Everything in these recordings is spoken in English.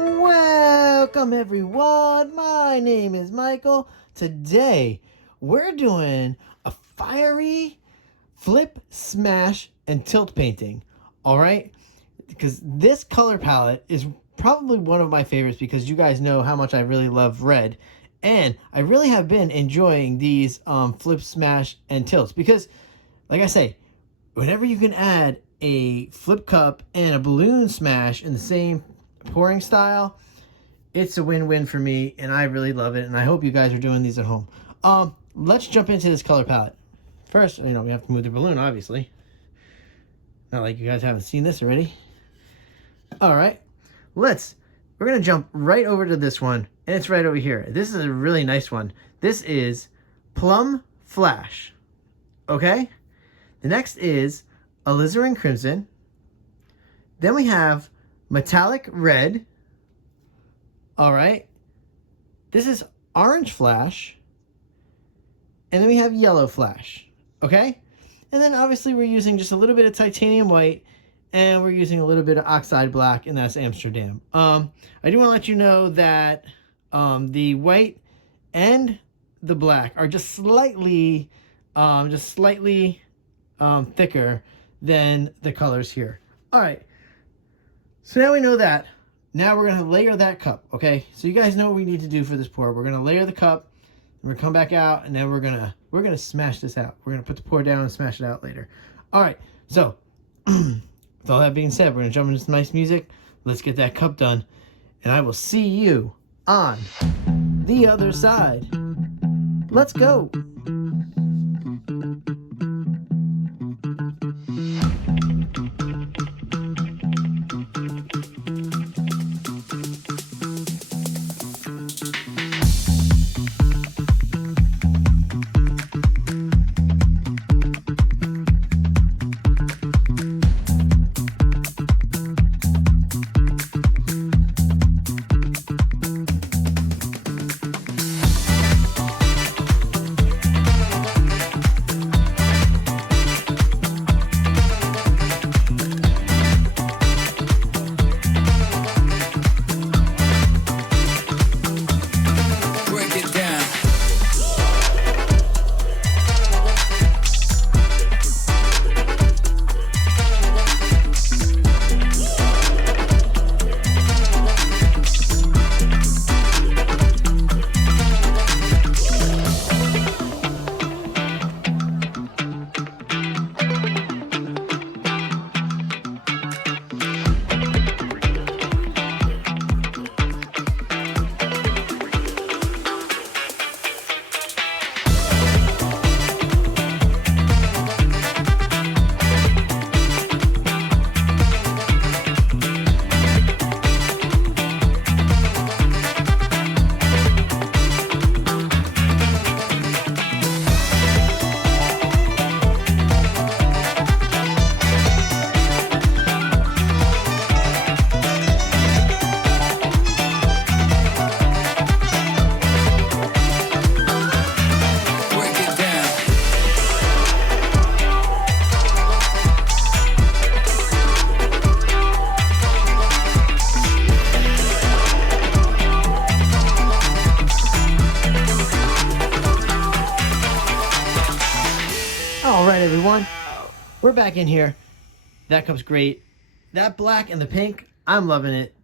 Welcome everyone, my name is Michael. Today we're doing a fiery flip, smash, and tilt painting. Alright? Because this color palette is probably one of my favorites because you guys know how much I really love red. And I really have been enjoying these flip, smash, and tilts because, like I say, whenever you can add a flip cup and a balloon smash in the same pouring style, it's a win-win for me, and I really love it, and I hope you guys are doing these at home. Let's jump into this color palette. First, we have to move the balloon, obviously. Not like you guys haven't seen this already. Alright, we're going to jump right over to this one, and it's right over here. This is a really nice one. This is Plum Flash. Okay? The next is Alizarin Crimson. Then we have Metallic Red. Alright. This is Orange Flash. And then we have Yellow Flash. Okay? And then obviously we're using just a little bit of titanium white. And we're using a little bit of oxide black. And that's Amsterdam. I do want to let you know that the white and the black are just slightly thicker than the colors here. Alright. So now we know that. Now we're going to layer that cup, okay? So you guys know what we need to do for this pour. We're going to layer the cup, and we're going to come back out, and then we're going to smash this out. We're going to put the pour down and smash it out later. All right, so with all that being said, we're going to jump into some nice music. Let's get that cup done, and I will see you on the other side. Let's go. Alright everyone, we're back in here. That cup's great. That black and the pink, I'm loving it.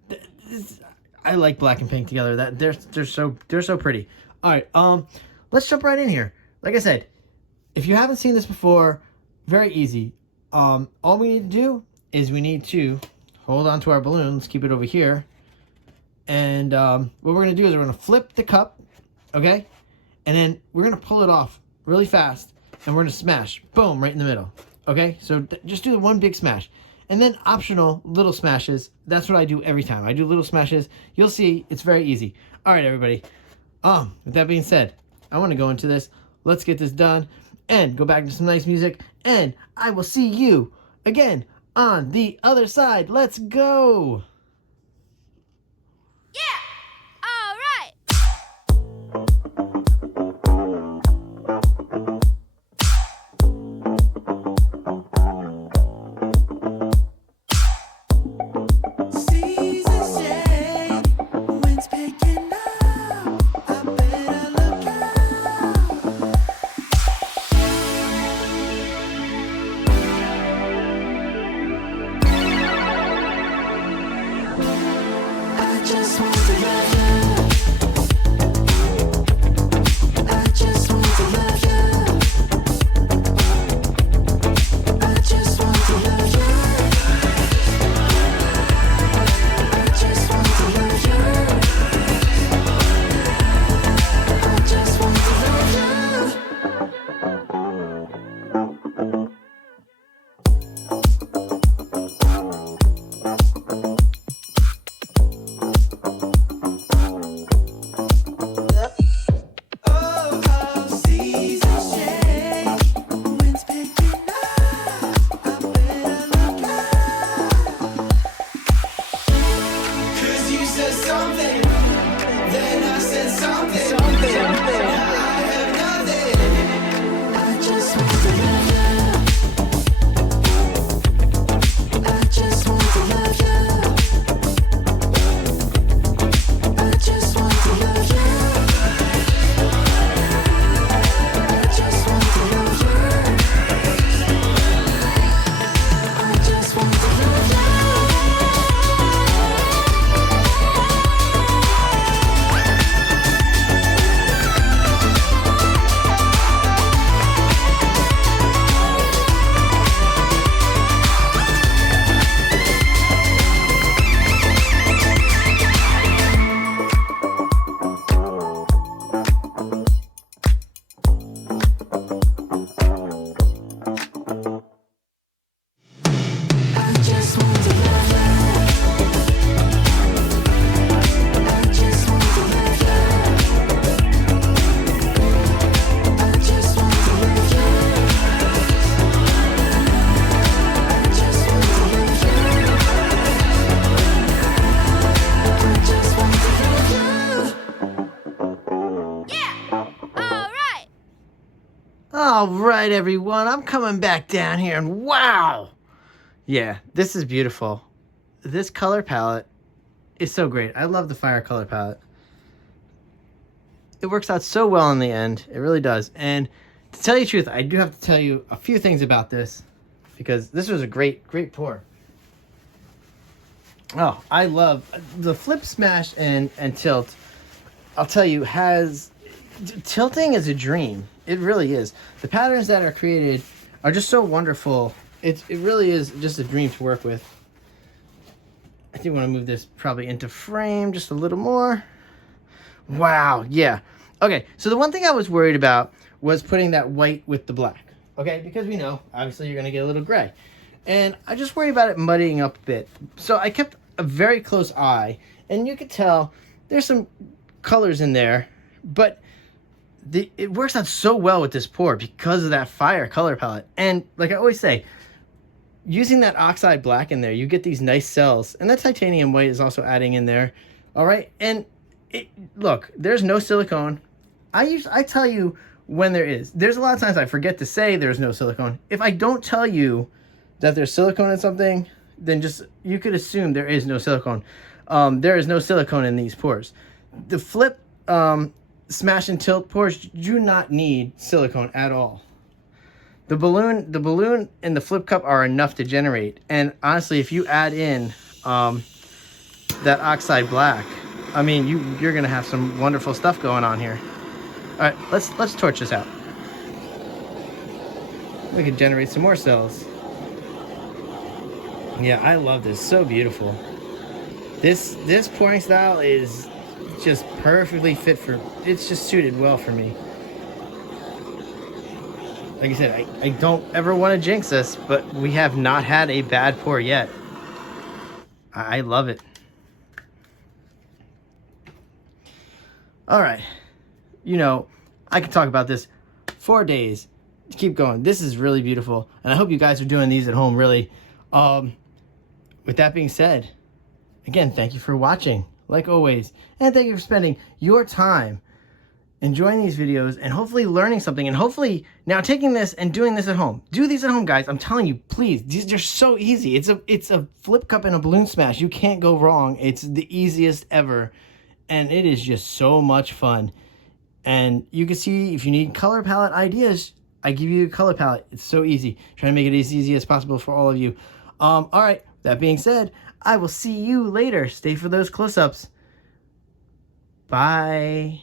I like black and pink together. That they're so pretty. Alright, let's jump right in here. Like I said, if you haven't seen this before, very easy. All we need to do is we need to hold on to our balloon. Let's keep it over here. And what we're going to do is we're going to flip the cup, okay? And then we're going to pull it off really fast. And we're going to smash. Boom, right in the middle. Okay? So just do the one big smash. And then optional little smashes. That's what I do every time. I do little smashes. You'll see, it's very easy. All right, everybody. With that being said, I want to go into this. Let's get this done and go back to some nice music. And I will see you again on the other side. Let's go. Sees a shade. All right, everyone, I'm coming back down here, and wow! Yeah, this is beautiful. This color palette is so great. I love the fire color palette. It works out so well in the end. It really does. And to tell you the truth, I do have to tell you a few things about this, because this was a great pour. Oh, I love the flip, smash, and tilt. I'll tell you, tilting is a dream. It really is. The patterns that are created are just so wonderful. It really is just a dream to work with. I do want to move this probably into frame just a little more. Wow, yeah. Okay, so the one thing I was worried about was putting that white with the black. Okay, because we know, obviously, you're going to get a little gray. And I just worry about it muddying up a bit. So I kept a very close eye, and you could tell there's some colors in there, but it works out so well with this pour because of that fire color palette. And like I always say, using that oxide black in there, you get these nice cells, and that titanium white is also adding in there. All right, and look, there's no silicone. I tell you when there is. There's a lot of times I forget to say there's no silicone. If I don't tell you that there's silicone in something, then just you could assume there is no silicone. There is no silicone in these pours. The flip, smash and tilt pours do not need silicone at all. The balloon and the flip cup are enough to generate. And honestly, if you add in that oxide black, I mean, you're gonna have some wonderful stuff going on here. All right, let's torch this out. We can generate some more cells. Yeah, I love this. So beautiful. This pouring style is just perfectly fit for. It's just suited well for me. Like I said, I don't ever want to jinx this, but we have not had a bad pour yet. I love it. All right. You know, I could talk about this for days. Keep going. This is really beautiful. And I hope you guys are doing these at home, really. With that being said, again, thank you for watching, like always. And thank you for spending your time enjoying these videos and hopefully learning something, and hopefully now taking this and doing this at home. Do these at home, guys. I'm telling you, please. These are so easy. It's a flip cup and a balloon smash. You can't go wrong. It's the easiest ever, and it is just so much fun. And you can see if you need color palette ideas, I give you a color palette. It's so easy. Trying to make it as easy as possible for all of you. All right. That being said, I will see you later. Stay for those close-ups. Bye.